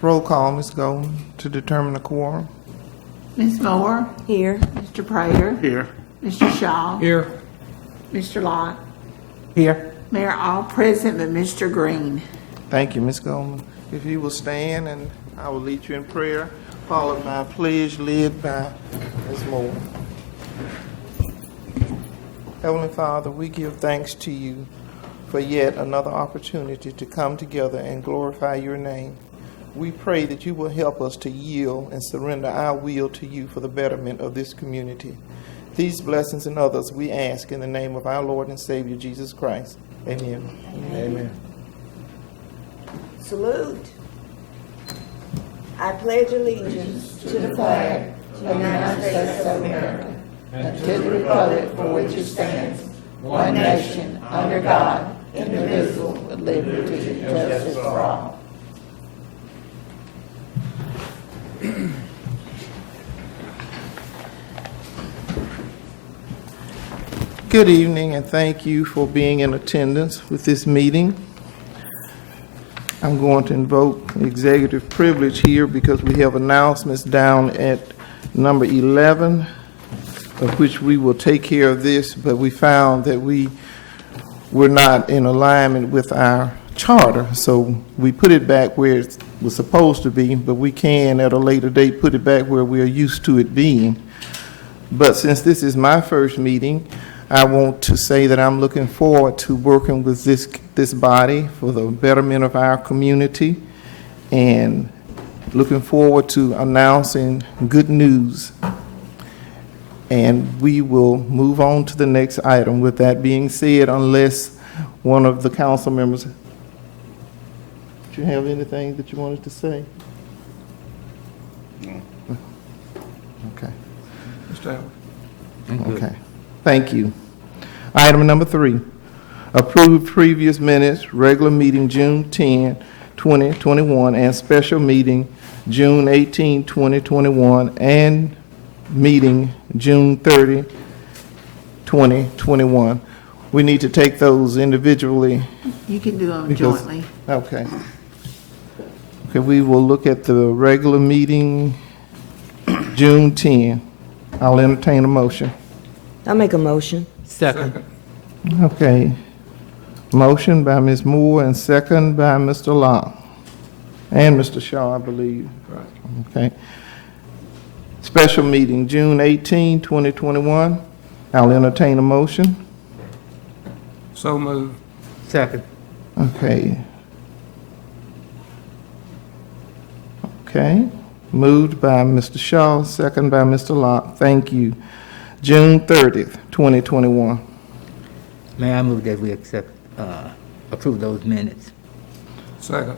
Roll call, Ms. Golden, to determine the quorum. Ms. Moore? Here. Mr. Prater? Here. Mr. Shaw? Here. Mr. Lott? Here. Mayor, all present but Mr. Green. Thank you, Ms. Goldman. If you will stand, and I will lead you in prayer, followed by a pledge led by Ms. Moore. Heavenly Father, we give thanks to you for yet another opportunity to come together and glorify your name. We pray that you will help us to yield and surrender our will to you for the betterment of this community. These blessings and others we ask in the name of our Lord and Savior, Jesus Christ. Amen. Amen. Salute. I pledge allegiance to the flag of the United States of America and to the republic for which it stands, one nation, under God, indivisible, with liberty and justice for all. Good evening, and thank you for being in attendance with this meeting. I'm going to invoke executive privilege here because we have announcements down at number 11, of which we will take care of this, but we found that we were not in alignment with our charter, so we put it back where it was supposed to be, but we can at a later date put it back where we are used to it being. But since this is my first meeting, I want to say that I'm looking forward to working with this body for the betterment of our community, and looking forward to announcing good news. And we will move on to the next item. With that being said, unless one of the council members, do you have anything that you wanted to say? No. Okay. Mr. Okay. Thank you. Item number 3, approve previous minutes, regular meeting June 10, 2021, and special meeting June 18, 2021, and meeting June 30, 2021. We need to take those individually. You can do them Because- jointly. Okay. Okay, we will look at the regular meeting June 10. I'll entertain a motion. I'll make a motion. Second. Okay. Motion by Ms. Moore and second by Mr. Long and Mr. Shaw, I believe. Right. Okay. Special meeting, June 18, 2021. I'll entertain a motion. So moved. Second. Okay. Okay. Moved by Mr. Shaw, second by Mr. Locke. Thank you. June 30th, 2021. May I move that we approve those minutes? Second.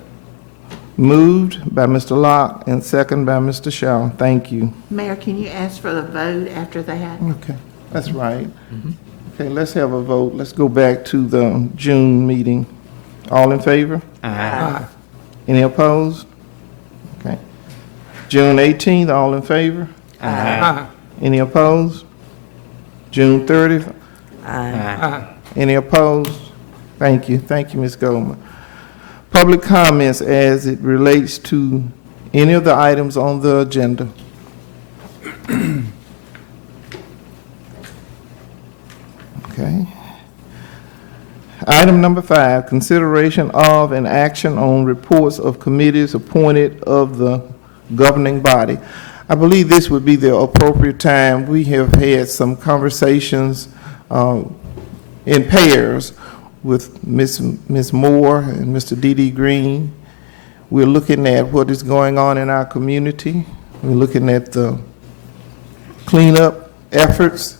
Moved by Mr. Locke and second by Mr. Shaw. Thank you. Mayor, can you ask for the vote after that? Okay, that's right. Okay, let's have a vote. Let's go back to the June meeting. All in favor? Aye. Any opposed? Okay. June 18th, all in favor? Aye. Any opposed? June 30th, Aye. any opposed? Thank you. Thank you, Ms. Goldman. Public comments as it relates to any of the items on the agenda. Okay. Item number 5, consideration of and action on reports of committees appointed of the governing body. I believe this would be the appropriate time. We have had some conversations in pairs with Ms. Moore and Mr. D.D. Green. We're looking at what is going on in our community. We're looking at the cleanup efforts,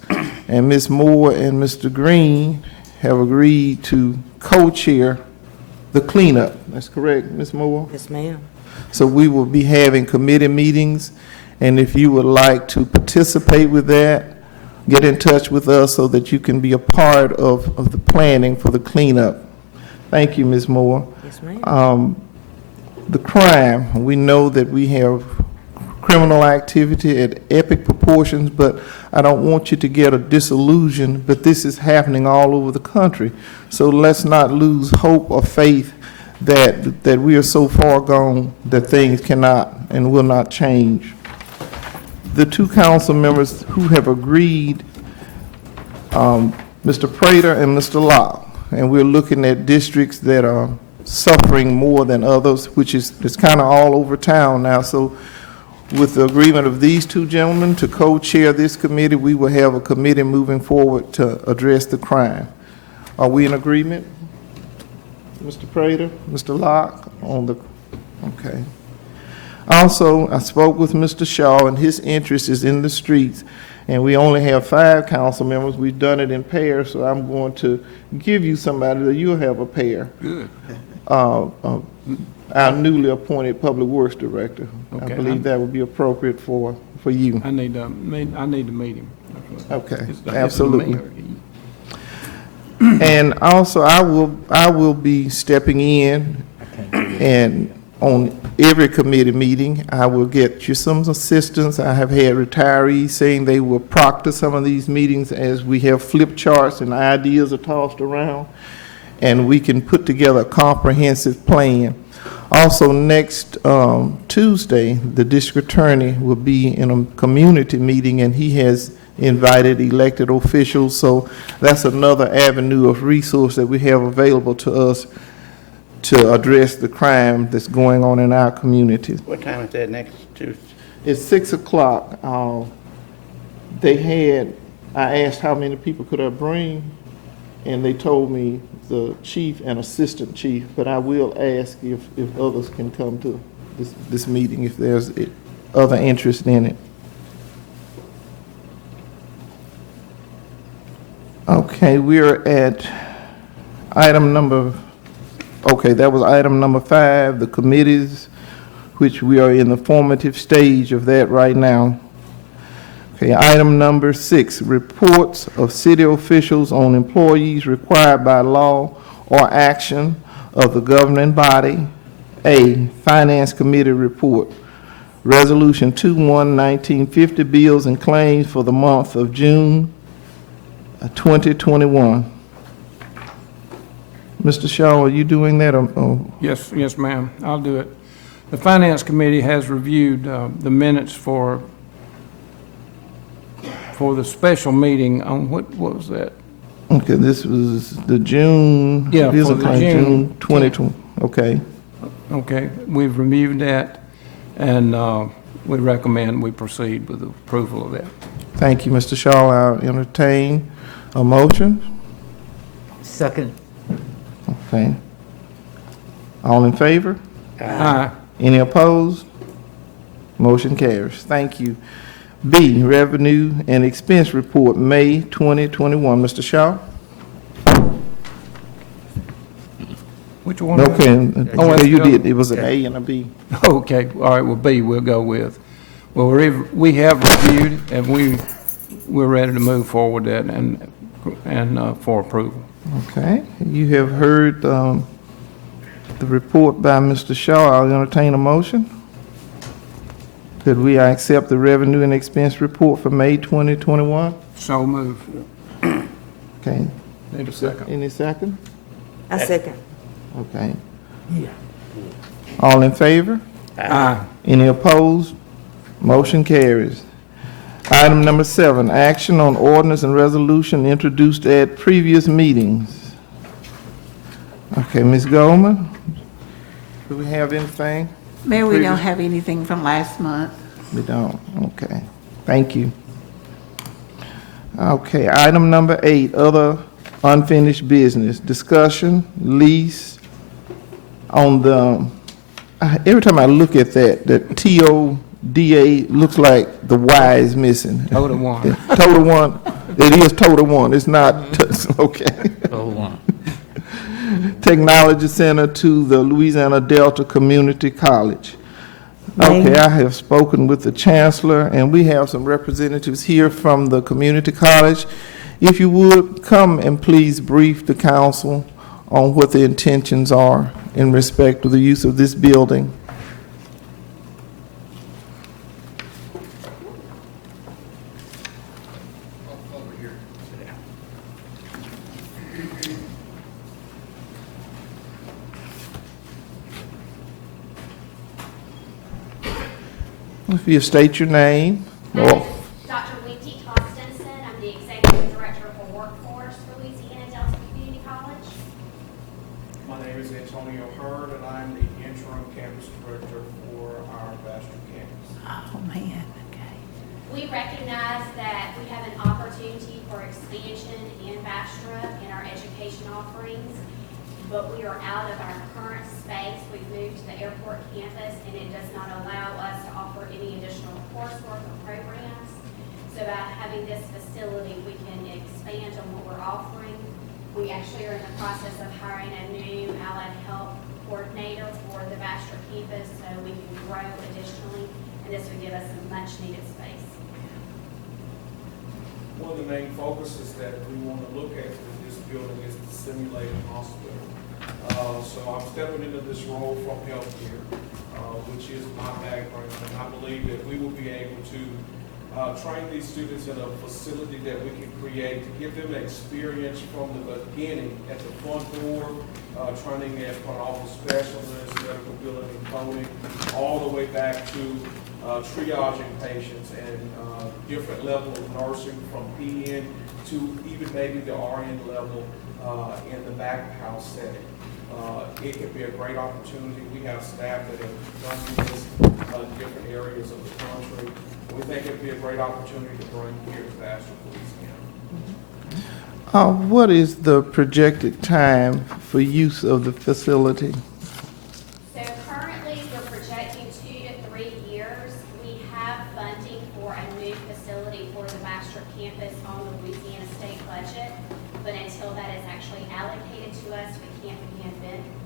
and Ms. Moore and Mr. Green have agreed to co-chair the cleanup. That's correct, Ms. Moore? Yes, ma'am. So we will be having committee meetings, and if you would like to participate with that, get in touch with us so that you can be a part of the planning for the cleanup. Thank you, Ms. Moore. Yes, ma'am. The crime, we know that we have criminal activity at epic proportions, but I don't want you to get a disillusion, but this is happening all over the country. So let's not lose hope or faith that we are so far gone that things cannot and will not change. The two council members who have agreed, Mr. Prater and Mr. Locke, and we're looking at districts that are suffering more than others, which is it's kind of all over town now. So with the agreement of these two gentlemen to co-chair this committee, we will have a committee moving forward to address the crime. Are we in agreement? Mr. Prater, Mr. Locke, on the, okay. Also, I spoke with Mr. Shaw, and his interest is in the streets, and we only have 5 council members. We've done it in pairs, so I'm going to give you somebody that you'll have a pair. Good. Our newly appointed Public Works Director. I Okay. believe that would be appropriate for you. I need to meet him. Okay, It's the absolutely. mayor. And also, I will be stepping in, and on every committee meeting, I will get you some assistance. I have had retirees saying they will proctor some of these meetings as we have flip charts and ideas are tossed around, and we can put together a comprehensive plan. Also, next Tuesday, the district attorney will be in a community meeting, and he has invited elected officials, so that's another avenue of resource that we have available to us to address the crime that's going on in our communities. What time is that next Tuesday? It's 6 o'clock. I asked how many people could I bring, and they told me the chief and assistant chief, but I will ask if others can come to this meeting if there's other interest in it. Okay, we're at item number, okay, that was item number 5, the committees, which we are in the formative stage of that right now. Okay, item number 6, reports of city officials on employees required by law or action of the governing body. A, Finance Committee report. Resolution 21-1950, bills and claims for the month of June 2021. Mr. Shaw, are you doing that? Yes, ma'am, I'll do it. The Finance Committee has reviewed the minutes for the special meeting on, what was that? Okay, this was the June. Yeah, this for is the like June 2020. Okay, Okay, we've reviewed that, and we recommend we proceed with the approval of that. thank you, Mr. Shaw. I'll entertain a motion. Second. Okay. All in favor? Aye. Any opposed? Motion carries. Thank you. B, Revenue and Expense Report, May 2021. Mr. Shaw? Which one? Okay, Oh, okay, you that's did. It was an A and a B. Okay, all right, well, B we'll go with. Well, we have reviewed, and we're ready to move forward that and for approval. Okay, you have heard the report by Mr. Shaw. I'll entertain a motion. Could we accept the revenue and expense report for May 2021? So move. Okay, Need a second. any second? I second. Okay. All in favor? Aye. Any opposed? Motion carries. Item number 7, action on ordinance and resolution introduced at previous meetings. Okay, Ms. Goldman, do we have anything? Mayor, we don't Previous- have anything from last month. We don't, okay. Thank you. Okay, item number 8, other unfinished business. Discussion, lease on the, every time I look at that TODA looks like the Y is missing. Total one. Total One, it is Total One, it's not, okay. Oh, one. Technology Center to the Louisiana Delta Community College. Okay, I have spoken with the chancellor, and we have some representatives here from the community college. If you would, come and please brief the council on what the intentions are in respect to the use of this building. If you state your name. My name is Dr. Wendy Tostenson. I'm the Executive Director for Workforce for Louisiana Delta Community College. My name is Antonio Hurd, and I'm the Interim Campus Director for our Bastrop campus. Oh, man, okay. We recognize that we have an opportunity for expansion in Bastrop in our education offerings, but we are out of our current space. We've moved to the airport campus, and it does not allow us to offer any additional coursework or programs. So by having this facility, we can expand on what we're offering. We actually are in the process of hiring a new allied health coordinator for the Bastrop campus, so we can grow additionally, and this would give us some much-needed space. One of the main focuses that we want to look at with this building is to simulate a hospital. So I'm stepping into this role from healthcare, which is my background, and I believe that we will be able to train these students in a facility that we can create to give them experience from the beginning at the front door, training as front office specialists, medical billing and coding, all the way back to triaging patients and different level of nursing from PN to even maybe the RN level in the back of house setting. It could be a great opportunity. We have staff that have done this in different areas of the country. We think it'd be a great opportunity to bring here to Bastrop, Louisiana. What is the projected time for use of the facility? So currently, we're projecting 2 to 3 years. We have funding for a new facility for the Bastrop campus on the Louisiana state budget, but until that is actually allocated to us, we can't begin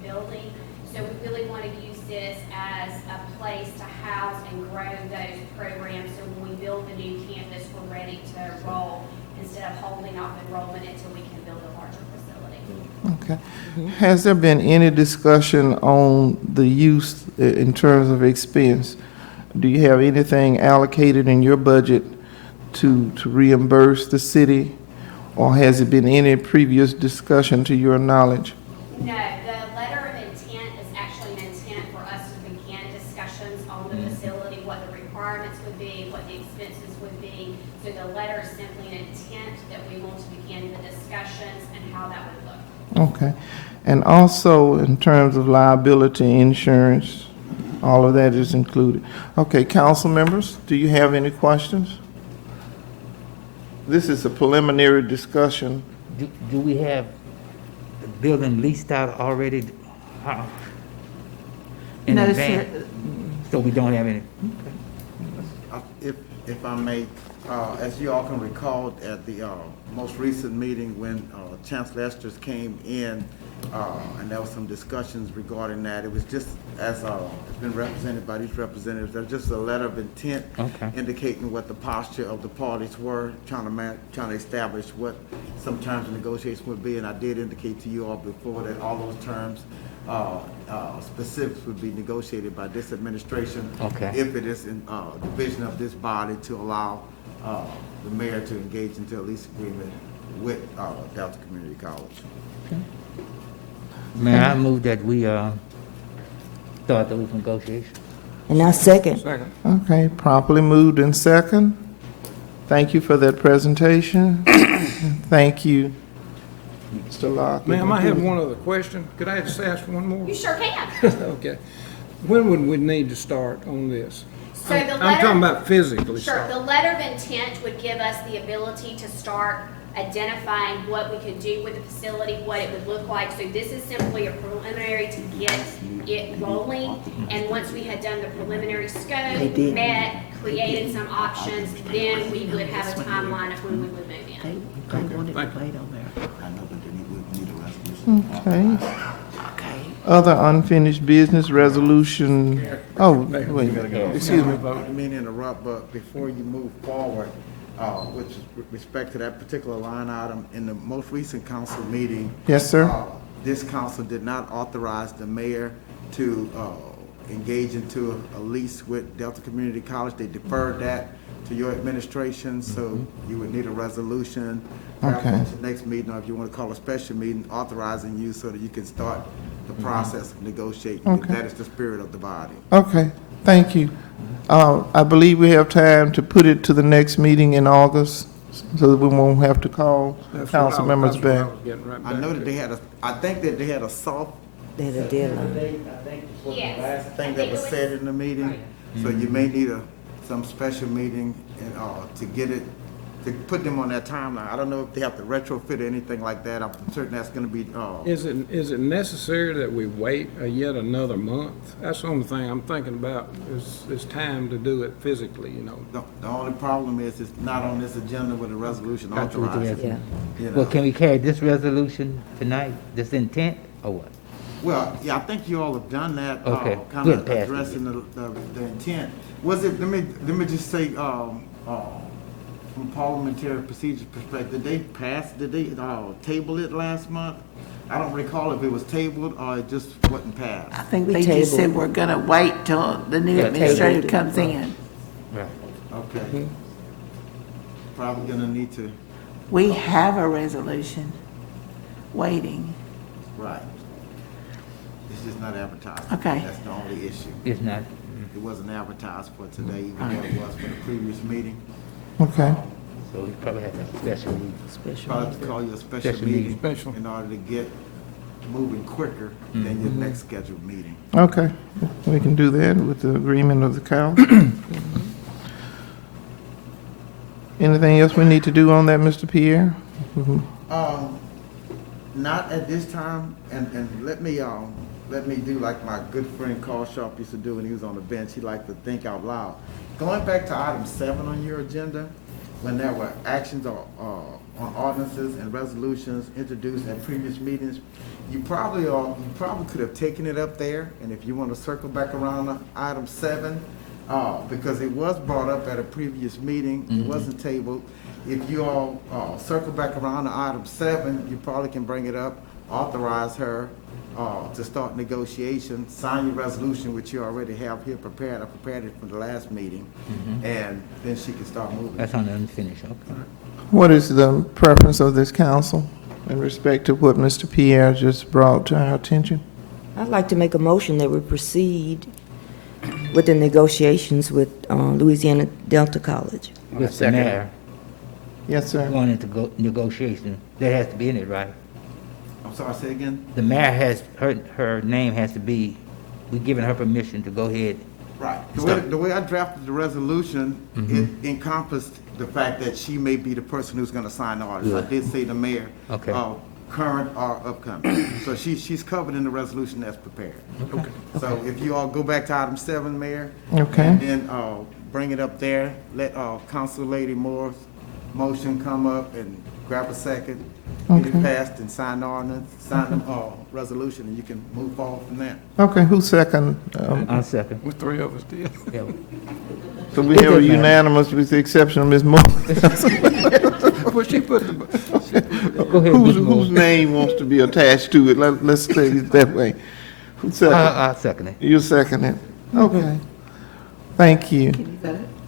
building. So we really want to use this as a place to house and grow those programs, so when we build the new campus, we're ready to roll instead of holding off enrollment until we can build a larger facility. Okay. Has there been any discussion on the use in terms of expense? Do you have anything allocated in your budget to reimburse the city? Or has it been any previous discussion to your knowledge? No, the letter of intent is actually an intent for us to begin discussions on the facility, what the requirements would be, what the expenses would be. So the letter is simply an intent that we want to begin the discussions and how that would look. Okay. And also in terms of liability insurance, all of that is included. Okay, council members, do you have any questions? This is a preliminary discussion. Do we have the building leased out already in No, advance? sir. So we don't have any? If I may, as you all can recall, at the most recent meeting when Chancellor Estes came in, and there was some discussions regarding that. It was just, as it's been represented by these representatives, there's just a letter of intent indicating what the posture of the parties were, trying to establish what some terms of negotiation would be. And I did indicate to you all before that all those terms, specifics would be negotiated by this administration. Okay. If it is in the vision of this body to allow the mayor to engage into a lease agreement with Delta Community College. May I move that we start the lease negotiation? And I second. Second. Okay, properly moved in second. Thank you for that presentation. Thank you, Mr. Locke. Ma'am, I have one other question. Could I just ask one more? You sure can. Okay. When would we need to start on this? So the I'm letter. talking about physically Sure, starting. the letter of intent would give us the ability to start identifying what we could do with the facility, what it would look like. So this is simply a preliminary to get it rolling. And once we had done the preliminary scope, met, created some options, then we would have a timeline of when we would move in. They wanted to wait on there. Okay. Other unfinished business resolution. Oh, wait, excuse me. I didn't mean to interrupt, but before you move forward, with respect to that particular line item, in the most recent council meeting. Yes, sir. This council did not authorize the mayor to engage into a lease with Delta Community College. They deferred that to your administration, so you would need a resolution. Perhaps Okay. at the next meeting, or if you want to call a special meeting, authorizing you so that you can start the process of negotiating. Okay. That is the spirit of the body. Okay, thank you. I believe we have time to put it to the next meeting in August, so that we won't have to call council members back. I know that I think that they had a soft They had a deadline. date, I think was the Yes. last I thing think that it was was- said in the meeting. So you may need some special meeting and, to get it, to put them on that timeline. I don't know if they have to retrofit or anything like that. I'm certain that's gonna be, Is it necessary that we wait yet another month? That's the only thing I'm thinking about, is time to do it physically, you know. the only problem is it's not on this agenda with a resolution That's what it authorized. is. Yeah. You know. Well, can we carry this resolution tonight, this intent, or what? Well, yeah, I think you all have done that, Okay. kind We'll of pass it. addressing the intent. Was it, let me just say, from parliamentary procedure perspective, did they table it last month? I don't recall if it was tabled or it just wasn't I passed. think We they just said tabled. we're gonna wait till the new Yeah, administrator tabled it. comes in. Right. Okay. Probably gonna need to, We have a resolution waiting. right. It's just not advertised. Okay. That's the only issue. It's not, It wasn't advertised for today, even though it was for the previous meeting. Okay, so we probably have a special meeting. Special Probably meeting. have to call you a special Special meeting. meeting Special. in order to get moving quicker than your next scheduled meeting. okay. We can do that with the agreement of the council. Anything else we need to do on that, Mr. Pierre? Not at this time, and let me do like my good friend Carl Sharp used to do when he was on the bench. He liked to think out loud. Going back to item 7 on your agenda, when there were actions on ordinances and resolutions introduced at previous meetings, you probably could have taken it up there, and if you want to circle back around to item 7, because it was brought up at a previous meeting, it wasn't tabled. If you all circle back around to item 7, you probably can bring it up, authorize her to start negotiations, sign your resolution, which you already have here prepared. I prepared it for the last meeting, and then she can start moving. That's on the unfinished, okay. What is the preference of this council in respect to what Mr. Pierre just brought to our attention? I'd like to make a motion that we proceed with the negotiations with Louisiana Delta College. With the mayor Yes, sir. going into negotiation, that has to be in it, right? I'm sorry, say again? The mayor has, her name has to be, we giving her permission to go ahead. Right. The way I drafted the resolution, it encompassed the fact that she may be the person who's gonna sign the orders. I did say the mayor. Okay. Current or upcoming. So she's covered in the resolution that's prepared. Okay. So if you all go back to item 7, Mayor. Okay. And then, bring it up there, let, Council Lady Moore's motion come up and grab a second, get it Okay. passed and sign the ordinance, sign the, resolution, and you can move forward from there. Okay, who second? I'll second. With 3 of us did. Yeah. So we It have a doesn't matter. unanimous with the exception of Ms. Moore. Well, she put the, Go ahead, Ms. Moore. Whose name wants to be attached to it? Let's say it that way. Who second? I'll second it. You second it? Okay. Thank you.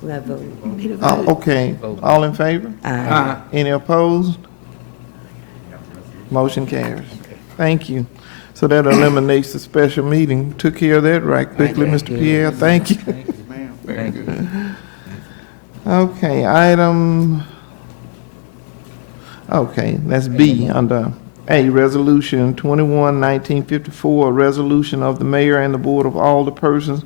We have voted. Okay, all in favor? Aye. Any opposed? Motion carries. Thank you. So that eliminates the special meeting. Took care of that right quickly, Mr. Pierre. Thank you. Ma'am. Thank you. Okay, that's B under A, Resolution 21-1954, a resolution of the mayor and the board of all the persons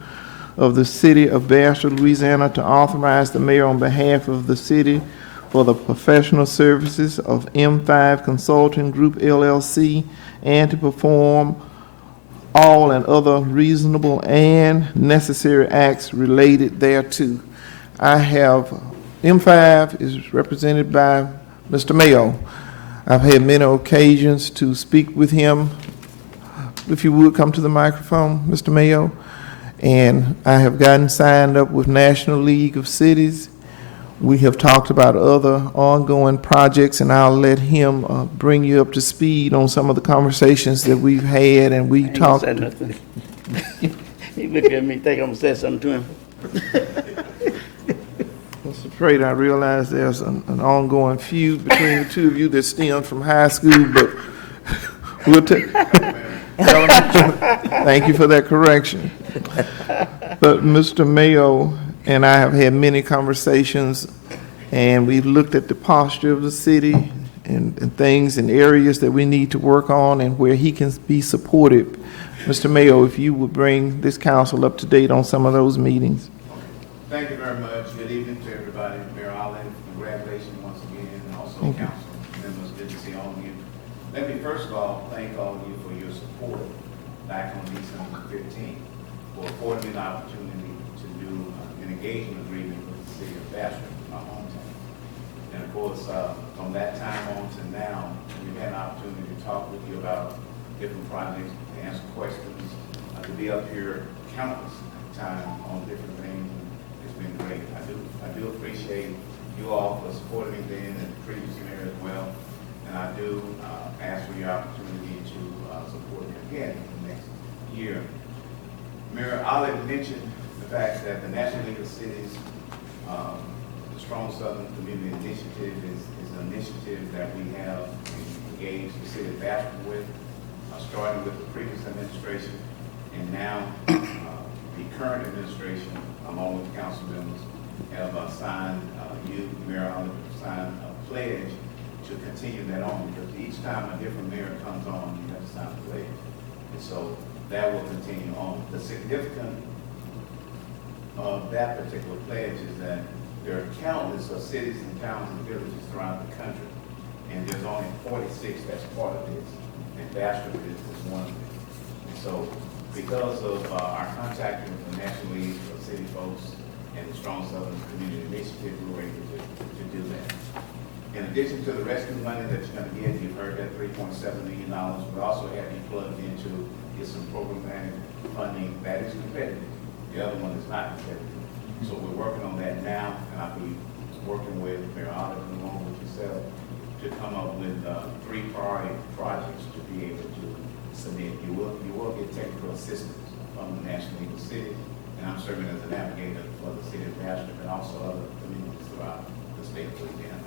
of the city of Bastrop, Louisiana, to authorize the mayor on behalf of the city for the professional services of M5 Consulting Group LLC and to perform all and other reasonable and necessary acts related thereto. I have, M5 is represented by Mr. Mayo. I've had many occasions to speak with him. If you would come to the microphone, Mr. Mayo. And I have gotten signed up with National League of Cities. We have talked about other ongoing projects, and I'll let him bring you up to speed on some of the conversations that we've had, and we talked. Ain't gonna say nothing. He looked at me, think I'm gonna say something to him. I was afraid I realized there's an ongoing feud between the two of you that stems from high school, but we'll take. Thank you for that correction. But Mr. Mayo and I have had many conversations, and we've looked at the posture of the city and things and areas that we need to work on and where he can be supported. Mr. Mayo, if you would bring this council up to date on some of those meetings. Thank you very much. Good evening to everybody. Mayor Olive, congratulations once again, and also Thank you. council members. Good to see all of you. Let me first of all thank all of you for your support back on December 15th for affording me the opportunity to do an engagement agreement with the city of Bastrop, my hometown. And of course, from that time on to now, we've had an opportunity to talk with you about different projects, to answer questions, to be up here countless time on different things. It's been great. I do appreciate you all for supporting me then and the previous mayor as well. And I do ask for your opportunity to support me again in the next year. Mayor Olive mentioned the fact that the National League of Cities, the Strong Southern Community Initiative is an initiative that we have engaged the city of Bastrop with, starting with the previous administration and now the current administration, along with council members, have signed, Mayor Olive, signed a pledge to continue that on, because each time a different mayor comes on, you have to sign a pledge. And so that will continue on. The significance of that particular pledge is that there are countless of cities and towns and villages throughout the country, and there's only 46 that's part of this, and Bastrop is one of them. And so because of our contacting with the National League of City Folks and the Strong Southern Community Initiative, we were able to do that. In addition to the rescue money that you're going to get, you've heard that $3.7 million. We also have you plugged into get some programmatic funding that is competitive. The other one is not competitive. So we're working on that now, and I'll be working with Mayor Olive along with yourself to come up with 3 priority projects to be able to submit. You will get technical assistance from the National League of Cities, and I'm serving as a navigator for the city of Bastrop and also other communities throughout the state of Louisiana.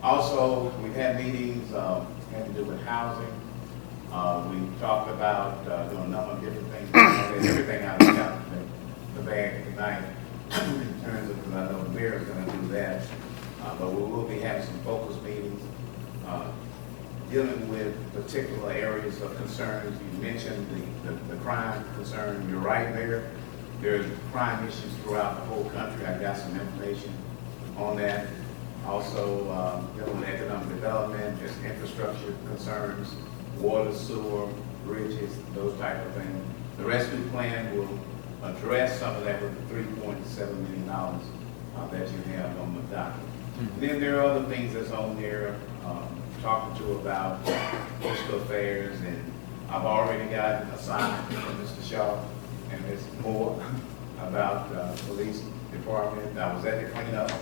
Also, we've had meetings having to do with housing. We talked about doing a number of different things. Everything out of the bag tonight in terms of, because I know the mayor is going to do that. But we will be having some focus meetings dealing with particular areas of concerns. You mentioned the crime concern. You're right, Mayor. There's crime issues throughout the whole country. I got some information on that. Also, dealing with economic development, just infrastructure concerns, water, sewer, bridges, those type of things. The rescue plan will address some of that with the $3.7 million that you have on the docket. Then there are other things that's on there, talking to about postal affairs, and I've already got an assignment from Mr. Shaw and Ms. Moore about police department. I was at the cleanup,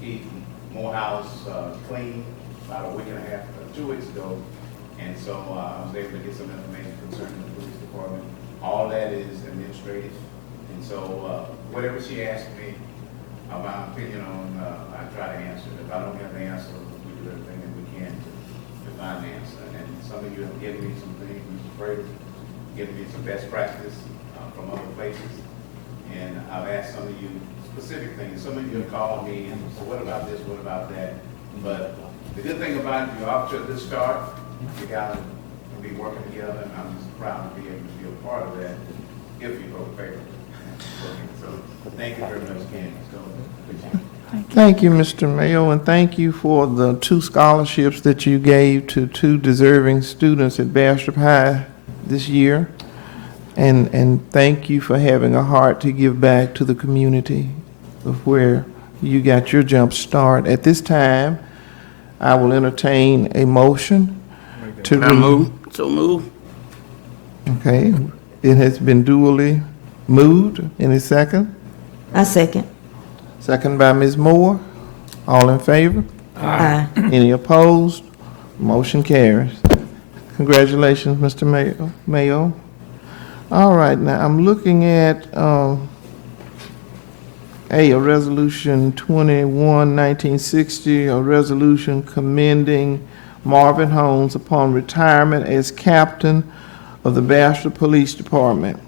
keep Morehouse clean about a week and a half, 2 weeks ago, and so I was able to get some information concerning the police department. All that is administrative, and so whatever she asked me, my opinion on, I try to answer it. If I don't have the answer, we do everything that we can to find the answer. And some of you have given me some things, Mr. Frater, given me some best practice from other places. And I've asked some of you specific things. Some of you have called me and said, what about this, what about that? But the good thing about it, you're off to a good start. You got to be working together, and I'm just proud to be able to be a part of that if you vote favorably. So thank you very much, Ken. Thank you, Mr. Mayo, and thank you for the 2 scholarships that you gave to 2 deserving students at Bastrop High this year. And thank you for having a heart to give back to the community of where you got your jump start. At this time, I will entertain a motion to So move. Okay, it has been duly moved. Any second? I second. Second by Ms. Moore. All in favor? Aye. Any opposed? Motion carries. Congratulations, Mr. Mayo. All right, now I'm looking at a resolution 21-1960, a resolution commending Marvin Holmes upon retirement as captain of the Bastrop Police Department.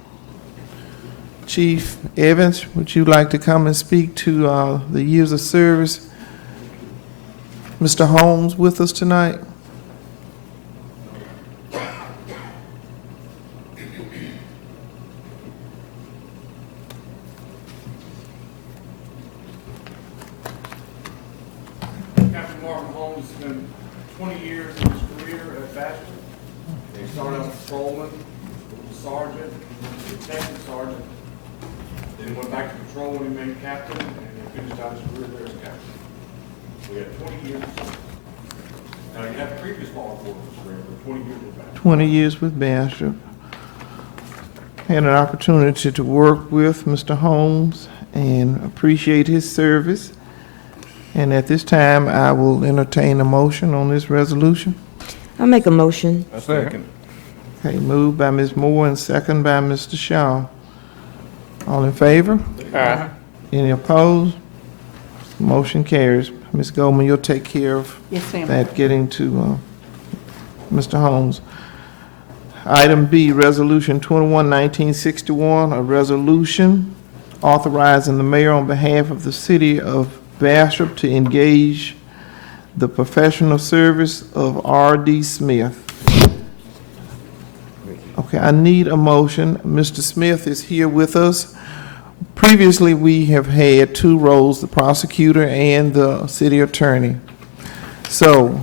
Chief Evans, would you like to come and speak to the years of service? Mr. Holmes with us tonight? Captain Martin Holmes spent 20 years of his career at Bastrop. He started out as a patrolman, sergeant, detective sergeant. Then he went back to patrol when he made captain, and he finished out his career there as captain. We had 20 years of service. Now, you have previous law enforcement career, but 20 years with Bastrop. 20 years with Bastrop. Had an opportunity to work with Mr. Holmes and appreciate his service. And at this time, I will entertain a motion on this resolution. I'll make a motion. Second. Okay, moved by Ms. Moore and second by Mr. Shaw. All in favor? Aye. Any opposed? Motion carries. Ms. Goldman, you'll take care of Yes, ma'am. that, getting to Mr. Holmes. Item B, Resolution 21-1961, a resolution authorizing the mayor on behalf of the city of Bastrop to engage the professional service of R.D. Smith. Okay, I need a motion. Mr. Smith is here with us. Previously, we have had two roles, the prosecutor and the city attorney. So,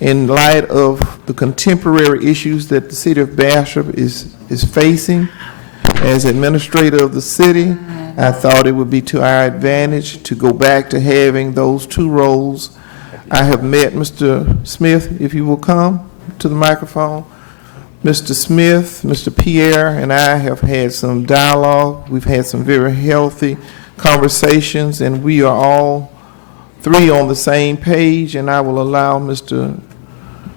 in light of the contemporary issues that the city of Bastrop is facing, as administrator of the city, I thought it would be to our advantage to go back to having those two roles. I have met Mr. Smith, if you will come to the microphone. Mr. Smith, Mr. Pierre, and I have had some dialogue. We've had some very healthy conversations, and we are all three on the same page, and I will allow Mr.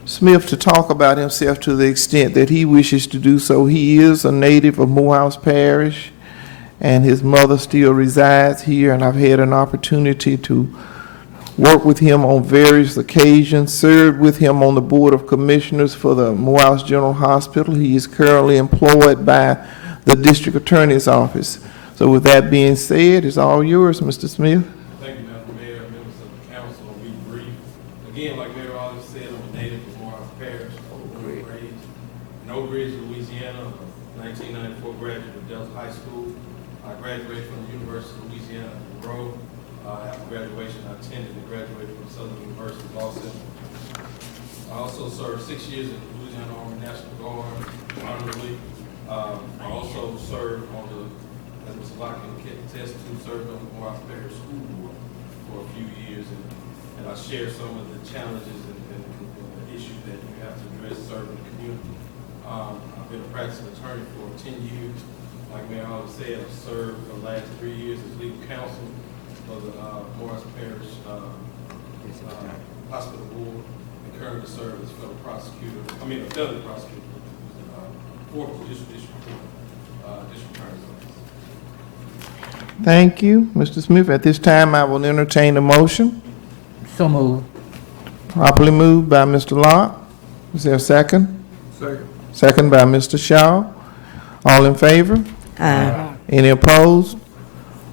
Smith to talk about himself to the extent that he wishes to do so. He is a native of Morehouse Parish, and his mother still resides here, and I've had an opportunity to work with him on various occasions, served with him on the Board of Commissioners for the Morehouse General Hospital. He is currently employed by the District Attorney's Office. So with that being said, it's all yours, Mr. Smith. Thank you, Madam Mayor, members of the council. I'll be brief. Again, like Mayor Ronald said, I'm a native of Morehouse Parish, born and raised in Oak Ridge, Louisiana, 1994 graduate of Delta High School. I graduated from the University of Louisiana at Monroe. After graduation, I attended and graduated from Southern University Law Center. I also served 6 years in the Louisiana Army National Guard, honorably. I also served on the, as Mr. Lockett can attest to, served on the Morehouse Parish School Board for a few years, and I share some of the challenges and the issues that you have to address serving the community. I've been a practicing attorney for 10 years. Like Mayor Holland said, I've served for the last 3 years as legal counsel for the Morehouse Parish Hospital Board, and currently serve as fellow prosecutor, a felony prosecutor for the District Attorney's Office. Thank you, Mr. Smith. At this time, I will entertain a motion. So moved. Properly moved by Mr. Locke. Is there a second? Second. Second by Mr. Shaw. All in favor? Aye. Any opposed?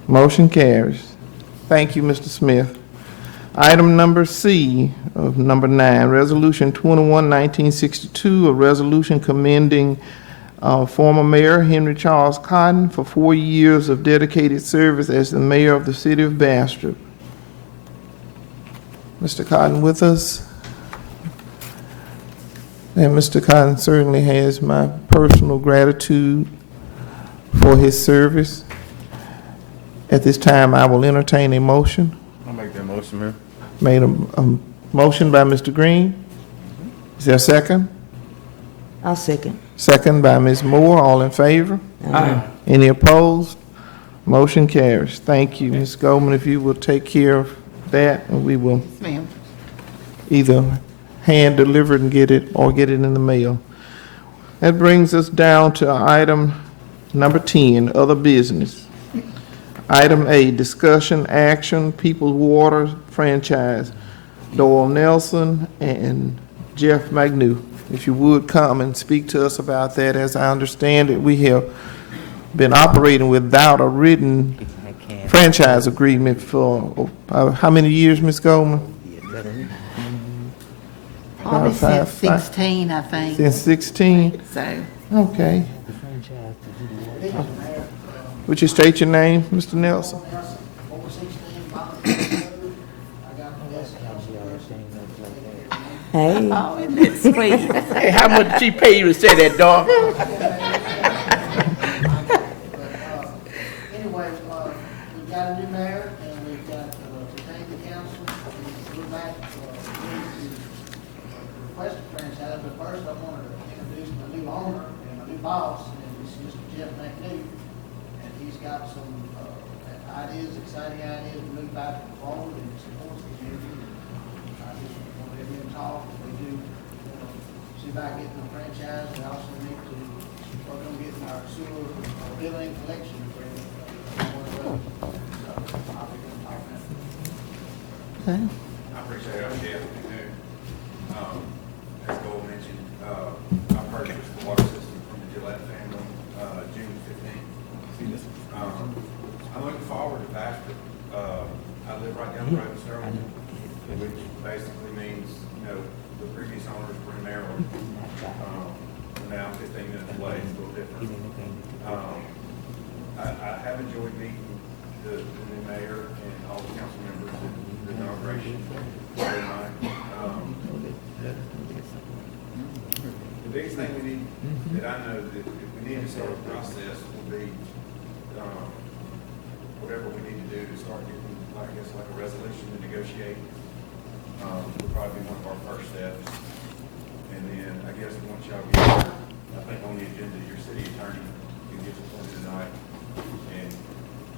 Motion carries. Thank you, Mr. Smith. Item number C of number 9, Resolution 21-1962, a resolution commending former Mayor Henry Charles Cotton for 4 years of dedicated service as the mayor of the city of Bastrop. Mr. Cotton with us? And Mr. Cotton certainly has my personal gratitude for his service. At this time, I will entertain a motion. I'll make that motion, Mayor. Made a motion by Mr. Green. Is there a second? I'll second. Second by Ms. Moore. All in favor? Aye. Any opposed? Motion carries. Thank you. Ms. Goldman, if you will take care of that, and we will Ma'am. either hand deliver it and get it, or get it in the mail. That brings us down to item number 10, other business. Item A, discussion, action, People's Water franchise. Doyle Nelson and Jeff Magnew. If you would come and speak to us about that. As I understand it, we have been operating without a written franchise agreement for how many years, Ms. Goldman? Probably Five- since five- 16, I think. Since 16? So, Okay. Would you state your name, Mr. Nelson? Hey, oh, isn't it sweet? Hey, how much did she pay you to say that, dog? Anyway, we've got a new mayor, and we've got, to thank the council, we're back, to request a franchise, but first I wanted to introduce my new owner and my new boss, and this is Mr. Jeff McNew, and he's got some, ideas, exciting ideas to move back and forward and support the community. I just want to let him talk, if we do, see about getting a franchise, we also need to work on getting our sewer billing collection agreement. One of those. So I'll be going to talk about it. Okay. I appreciate it. I'm Jeff McNew. As Gold mentioned, I purchased the water system from the Gillette family, June 15th. I'm looking forward to Bastrop. I live right down the road in Sterling, which basically means, the previous owners were in Maryland. Now 15 minutes away, it's a little different. I have enjoyed meeting the new mayor and all the council members at the inauguration. Very nice. The biggest thing we need, that I know that if we need to start the process will be, whatever we need to do to start getting, I guess, like a resolution to negotiate, would probably be one of our first steps. And then, I guess, once y'all get, I think on the agenda, your city attorney can get appointed tonight, and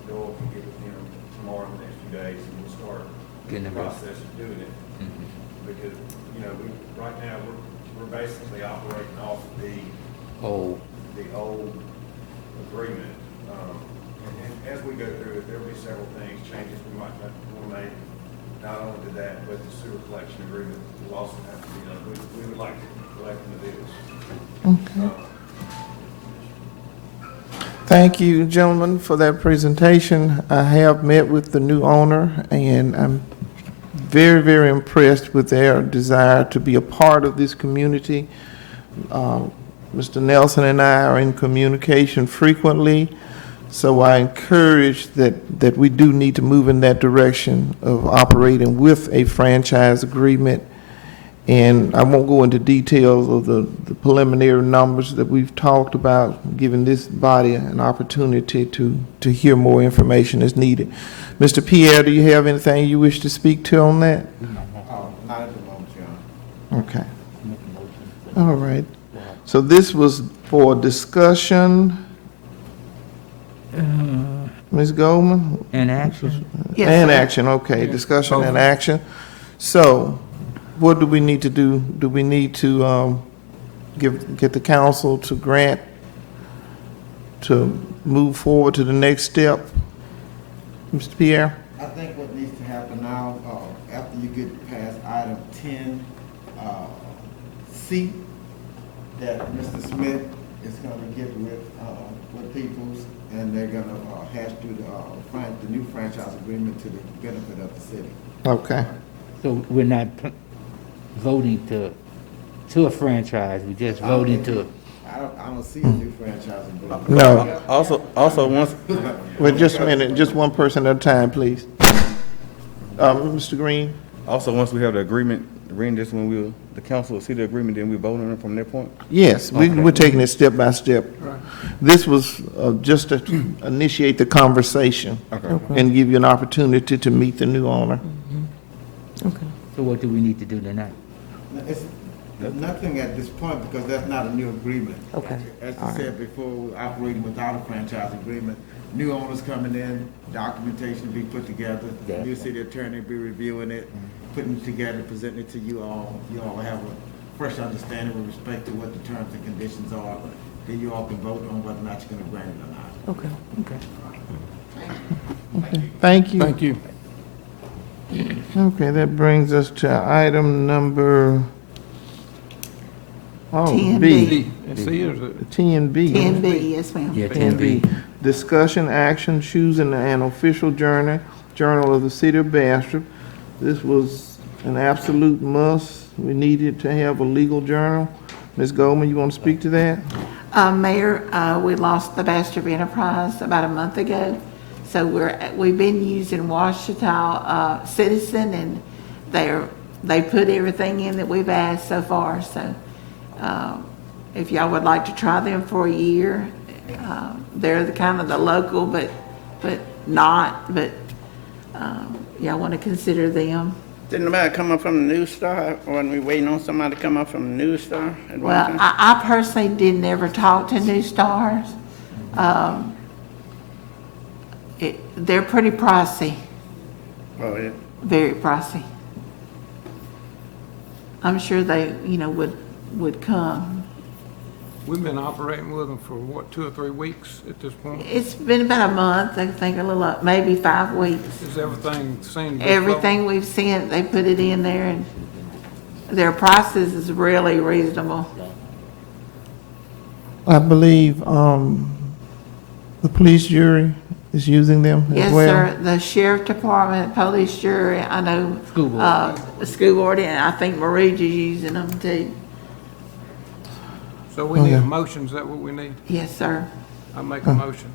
Doyle can get with him tomorrow in the next few days, and we'll start the process of doing it. Because, right now, we're basically operating off the old agreement. And as we go through it, there'll be several things, changes we might want to make. Not only to that, but the sewer collection agreement will also have to be done. We would like to collect the bills. Thank you, gentlemen, for that presentation. I have met with the new owner, and I'm very, very impressed with their desire to be a part of this community. Mr. Nelson and I are in communication frequently, so I encourage that we do need to move in that direction of operating with a franchise agreement. And I won't go into details of the preliminary numbers that we've talked about, giving this body an opportunity to hear more information as needed. Mr. Pierre, do you have anything you wish to speak to on that? Not at the moment, Your Honor. Okay. All right. So this was for discussion. Ms. Goldman? And action. Yes, And sir. action, okay, discussion and action. So, what do we need to do? Do we need to get the council to grant, to move forward to the next step? Mr. Pierre? I think what needs to happen now, after you get past item 10, C, that Mr. Smith is gonna get with Peoples, and they're gonna hash through the new franchise agreement to the benefit of the city. Okay. So we're not voting to a franchise, we're just voting to. I don't see a new franchise agreement. No. Also, once, Wait just a minute, just one person at a time, please. Mr. Green? Also, once we have the agreement, just when the council will see the agreement, then we vote on it from that point? Yes, we're taking it step by step. This was just to initiate the conversation and give you an opportunity to meet the new owner. okay. So what do we need to do tonight? It's nothing at this point, because that's not a new agreement. Okay. As All you right. said before, we're operating without a franchise agreement. New owners coming in, documentation to be put together, Yeah. new city attorney be reviewing it, putting it together, presenting it to you all. You all have a fresh understanding with respect to what the terms and conditions are. Then you all can vote on whether or not you're gonna grant it or not. Okay, okay. Okay, thank you. Thank you. Okay, that brings us to item number, B. 10B. And see, is it? 10B. 10B, yes, ma'am. Yeah, 10B. Discussion action choosing an official journal of the city of Bastrop. This was an absolute must. We needed to have a legal journal. Ms. Goldman, you want to speak to that? Mayor, we lost the Bastrop Enterprise about a month ago. So we've been using Washita Citizen, and they put everything in that we've asked so far. So if y'all would like to try them for a year, they're the kind of the local, but y'all want to consider them. Didn't nobody come up from the News Star, or when we waiting on somebody to come up from the News Star? at one Well, time? I personally did never talk to New Stars. They're pretty pricey, Oh, yeah. very pricey. I'm sure they, would come. We've been operating with them for, 2 or 3 weeks at this point? It's been about a month, I think a little, maybe 5 weeks. Is everything seen? Everything we've seen, they put it in there, and their prices is really reasonable. I believe the police jury is using them as Yes, well. sir, the sheriff department, police jury, I know. School board. The school board, and I think Marie's using them too. So we need a Okay. motion, is that what we need? Yes, sir. I make a motion,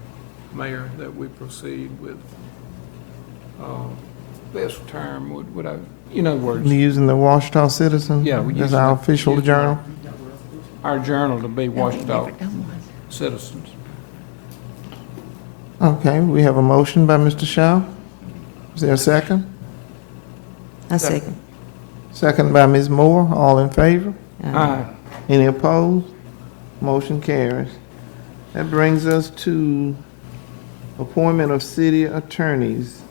Mayor, that we proceed with, best term, would I, in other words, Using the Washita Citizen Yeah, we as use our the- official use the- journal. our journal to be washed out citizens. Okay, we have a motion by Mr. Shaw. Is there a second? I second. Second by Ms. Moore. All in favor? Aye. Any opposed? Motion carries. That brings us to appointment of city attorneys.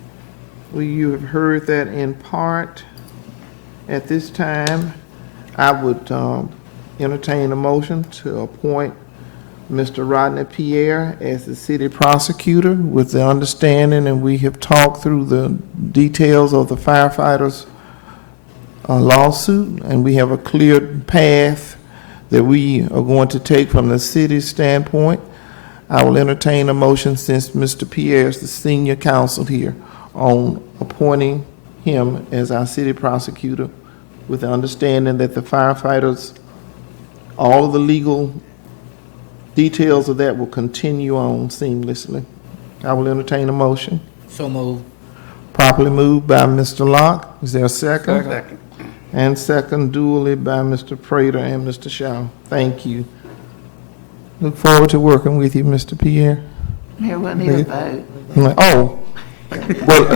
You have heard that in part. At this time, I would entertain a motion to appoint Mr. Rodney Pierre as the city prosecutor with the understanding, and we have talked through the details of the firefighters' lawsuit, and we have a clear path that we are going to take from the city's standpoint. I will entertain a motion, since Mr. Pierre is the senior counsel here, on appointing him as our city prosecutor with the understanding that the firefighters, all of the legal details of that will continue on seamlessly. I will entertain a motion. So moved. Properly moved by Mr. Locke. Is there a second? Second. And second duly by Mr. Prater and Mr. Shaw. Thank you. Look forward to working with you, Mr. Pierre. Here, we'll need a vote. Oh, well,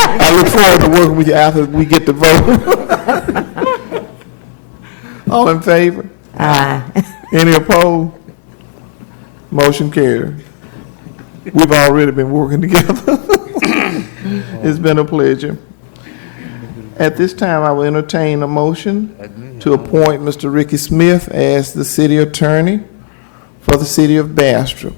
I look forward to working with you after we get the vote. All in favor? Aye. Any opposed? Motion carried. We've already been working together. It's been a pleasure. At this time, I will entertain a motion to appoint Mr. Ricky Smith as the city attorney for the city of Bastrop.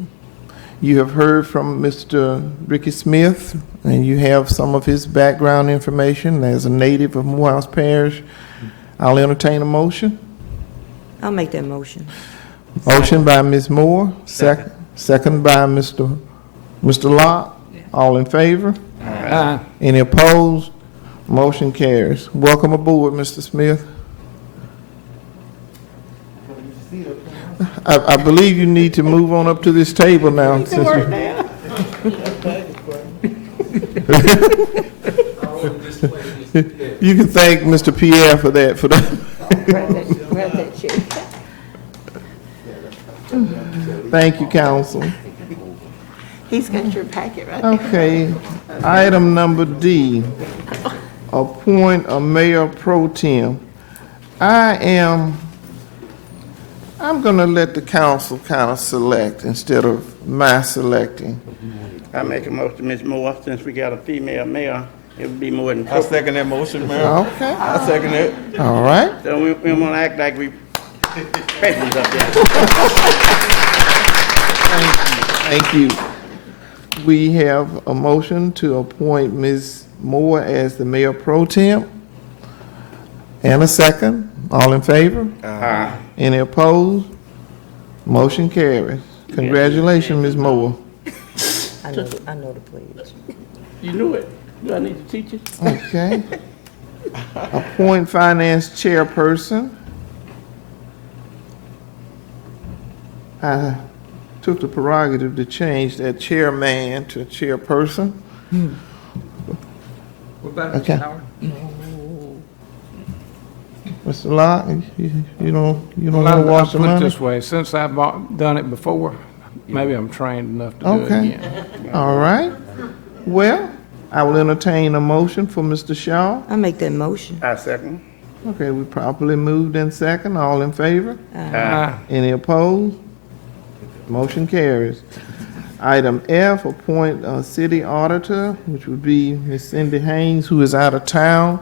You have heard from Mr. Ricky Smith, and you have some of his background information as a native of Morehouse Parish. I'll entertain a motion. I'll make that motion. Motion by Ms. Moore, second by Mr. Locke. All in favor? Aye. Any opposed? Motion carries. Welcome aboard, Mr. Smith. I believe you need to move on up to this table now. since you can thank Mr. Pierre for that. Grab that chair. Thank you, council. He's got your packet right there. Okay, item number D, appoint a mayor pro tem. I'm gonna let the council kind of select instead of my selecting. I make a motion, Ms. Moore, since we got a female mayor, it would be more than I second that motion, Mayor. Okay, I second it. all right. So we don't want to act like we peasants up there. Thank you. We have a motion to appoint Ms. Moore as the mayor pro tem. And a second. All in favor? Any opposed? Motion carries. Congratulations, Ms. Moore. I know the pledge. You knew it. Do I need to teach you? Okay. Appoint finance chairperson. I took the prerogative to change that chairman to chairperson. What about Okay. Mr. Howard? Mr. Locke, you don't Well, want to I'll wash the put it money? this way, since I've done it before, maybe I'm trained enough to do it Okay. again. All right. Well, I will entertain a motion for Mr. Shaw. I make that motion. I second. Okay, we properly moved in second. All in favor? Aye. Any opposed? Motion carries. Item F, appoint a city auditor, which would be Ms. Cindy Haynes, who is out of town.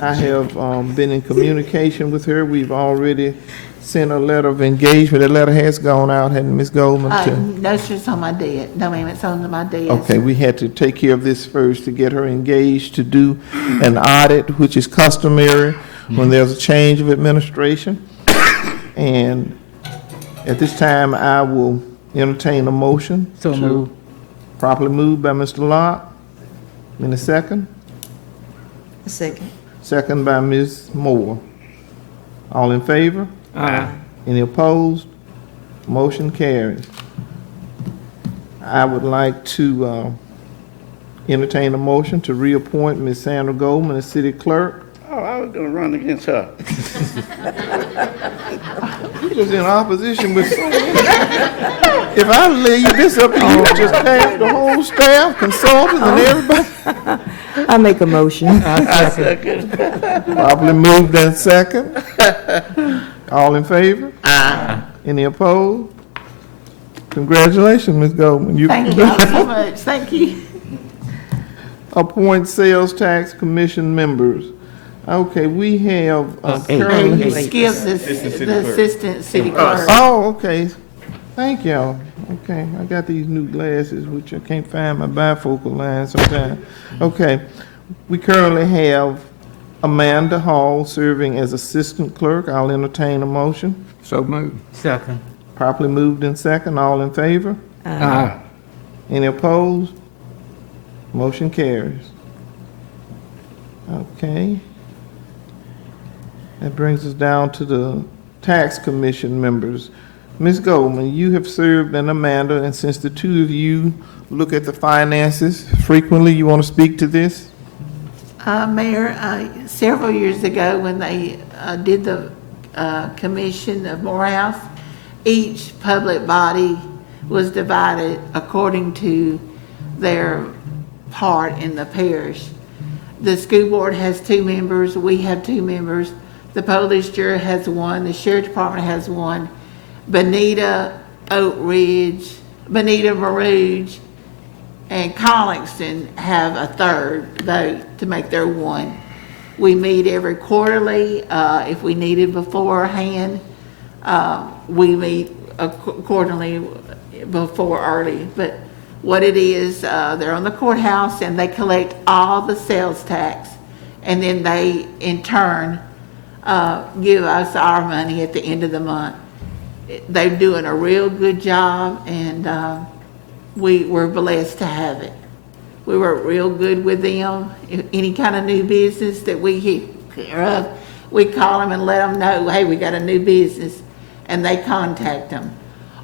I have been in communication with her. We've already sent a letter of engagement. The letter has gone out, hadn't Ms. Goldman? No, it's just on my desk. No, ma'am, it's on my desk. Okay, we had to take care of this first to get her engaged to do an audit, which is customary when there's a change of administration. And at this time, I will entertain a motion. So moved. Properly moved by Mr. Locke. In a second. A second. Second by Ms. Moore. All in favor? Aye. Any opposed? Motion carries. I would like to entertain a motion to reappoint Ms. Sandra Goldman as city clerk. Oh, I was gonna run against her. You just in opposition with so many. If I leave this up to you, just have the whole staff, consultants, and everybody. I make a motion. I second. Probably moved in second. All in favor? Aye. Any opposed? Congratulations, Ms. Goldman. You Thank you all so much. Thank you. appoint sales tax commission members. Okay, we have Hey, currently. you skipped the assistant city clerk. Oh, okay. Thank y'all. Okay, I got these new glasses, which I can't find my bifocal line sometimes. Okay, we currently have Amanda Hall serving as assistant clerk. I'll entertain a motion. So moved. Second. Properly moved in second. All in favor? Aye. Any opposed? Motion carries. Okay. That brings us down to the tax commission members. Ms. Goldman, you have served in Amanda, and since the two of you look at the finances frequently, you want to speak to this? Mayor, several years ago, when they did the commission of Morehouse, each public body was divided according to their part in the parish. The school board has 2 members, we have 2 members, the Polish jury has 1, the sheriff department has 1, Bonita, Oak Ridge, Bonita, Marouge, and Collingston have a third vote to make their 1. We meet every quarterly. If we need it beforehand, we meet quarterly before early. But what it is, they're on the courthouse and they collect all the sales tax. And then they, in turn, give us our money at the end of the month. They're doing a real good job, and we're blessed to have it. We work real good with them. If any kind of new business that we hear of, we call them and let them know, hey, we got a new business, and they contact them.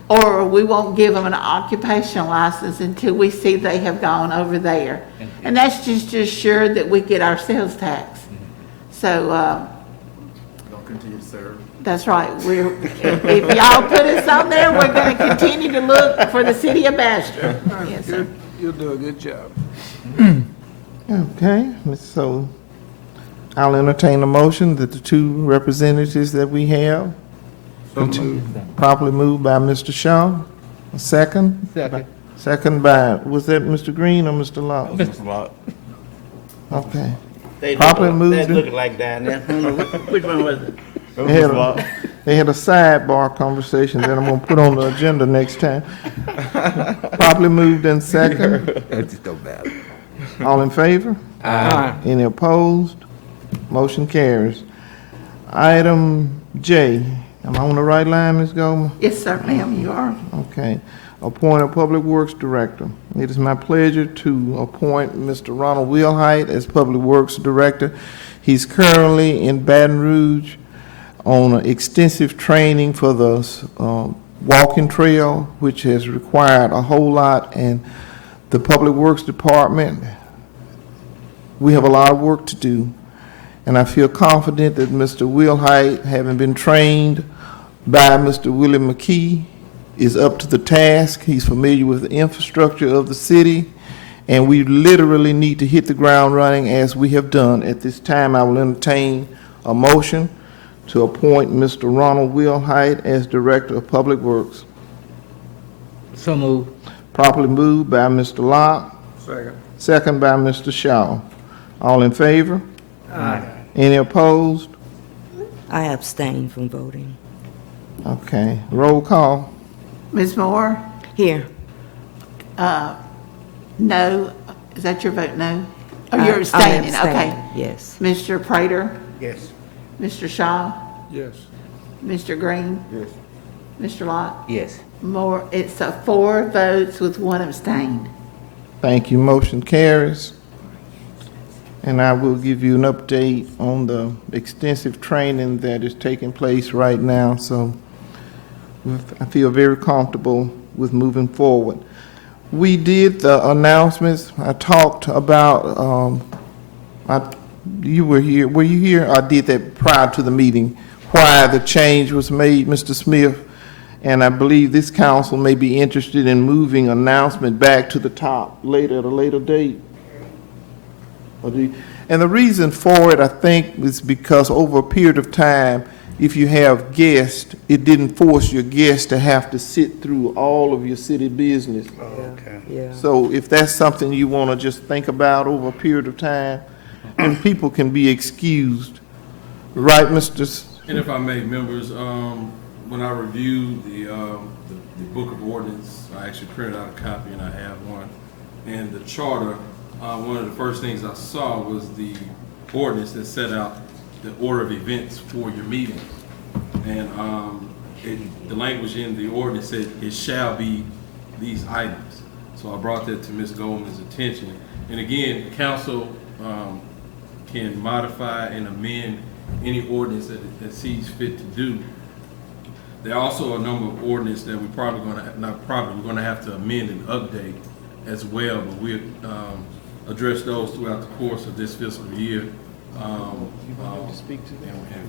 Or we won't give them an occupational license until we see they have gone over there. And that's just to assure that we get our sales tax. So, Don't continue to serve. that's right. If y'all put us on there, we're going to continue to look for the city of Bastrop. Yes, sir. You'll do a good job. Okay, so I'll entertain a motion that the 2 representatives that we have, So moved. properly moved by Mr. Shaw. A second? Second. Second by, was that Mr. Green or Mr. Law? Mr. Locke. Okay. They Properly moved in. looking like down there. Which one was it? That was They had Mr. Locke. They had a sidebar conversation that I'm gonna put on the agenda next time. Properly moved in second. That just don't matter. All in favor? Aye. Any opposed? Motion carries. Item J. Am I on the right line, Ms. Goldman? Yes, sir, ma'am, you are. Okay. appoint a Public Works Director. It is my pleasure to appoint Mr. Ronald Wilheit as Public Works Director. He's currently in Baton Rouge on extensive training for the walking trail, which has required a whole lot, and the Public Works Department, we have a lot of work to do. And I feel confident that Mr. Wilheit, having been trained by Mr. Willie McKee, is up to the task. He's familiar with the infrastructure of the city, and we literally need to hit the ground running as we have done. At this time, I will entertain a motion to appoint Mr. Ronald Wilheit as Director of Public Works. So moved. Properly moved by Mr. Locke. Second. Second by Mr. Shaw. All in favor? Aye. Any opposed? I abstain from voting. Okay, roll call. Ms. Moore? Here. No. Is that your vote, no? Oh, I- you're I'm abstaining, okay. abstaining, yes. Mr. Prater? Yes. Mr. Shaw? Yes. Mr. Green? Yes. Mr. Locke? Yes. Moore, it's 4 votes with 1 abstain. Thank you, motion carries. And I will give you an update on the extensive training that is taking place right now, so I feel very comfortable with moving forward. We did the announcements. I talked about, you were here, were you here? I did that prior to the meeting, why the change was made, Mr. Smith, and I believe this council may be interested in moving announcement back to the top later, at a later date. And the reason for it, I think, is because over a period of time, if you have guests, it didn't force your guests to have to sit through all of your city business. Okay. Yeah. So if that's something you want to just think about over a period of time, then people can be excused. Right, Mr. And if I may, members, when I reviewed the book of ordinance, I actually printed out a copy and I have one. And the charter, one of the first things I saw was the ordinance that set out the order of events for your meeting. And the language in the ordinance said it shall be these items. So I brought that to Ms. Goldman's attention. And again, the council can modify and amend any ordinance that sees fit to do. There are also a number of ordinances that we're probably going to, we're going to have to amend and update as well, but we'll address those throughout the course of this fiscal year. And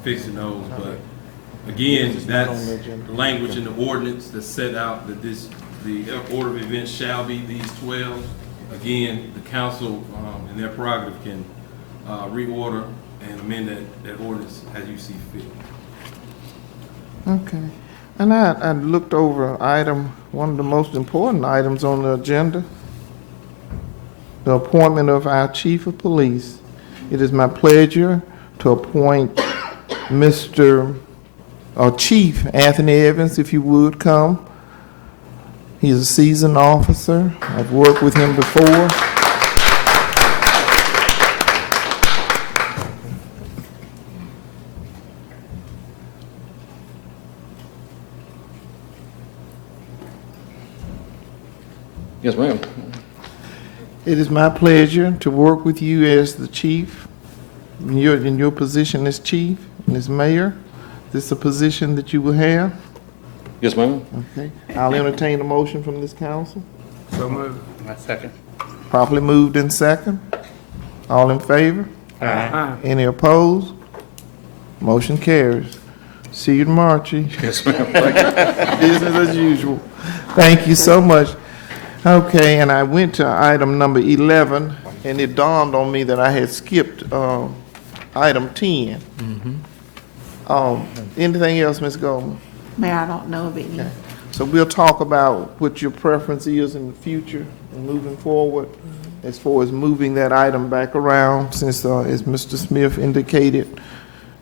fixing those, but again, that's the language in the ordinance that set out that the order of events shall be these 12. Again, the council in their prerogative can reorder and amend that ordinance as you see fit. Okay. And I looked over one of the most important items on the agenda, the appointment of our chief of police. It is my pleasure to appoint Mr. Chief Anthony Evans, if you would come. He's a seasoned officer. I've worked with him before. Yes, ma'am. It is my pleasure to work with you as the chief, in your position as chief and as mayor. This is a position that you will have. Yes, ma'am. Okay. I'll entertain a motion from this council. So moved. My second. Properly moved in second. All in favor? Aye. Any opposed? Motion carries. See you tomorrow, Chief. Yes, ma'am. Business as usual. Thank you so much. Okay, and I went to item number 11, and it dawned on me that I had skipped item 10. Anything else, Ms. Goldman? Mayor, I don't know of any. Okay. So we'll talk about what your preference is in the future and moving forward as far as moving that item back around, since, as Mr. Smith indicated,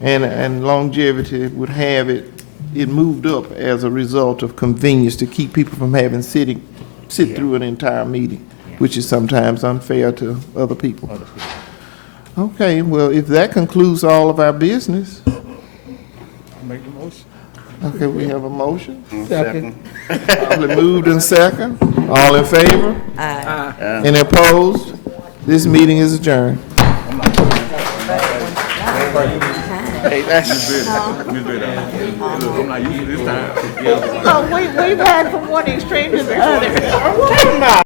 and longevity would have it moved up as a result of convenience to keep people from having sit through an entire meeting, which is sometimes unfair to other people. Okay, well, if that concludes all of our business, Make the motion. Okay, we have a motion. Second. Probably moved in second. All in favor? Aye. Any opposed? This meeting is adjourned. Hey, that's. I'm not used to this time. Oh, we've had from one extreme to the other.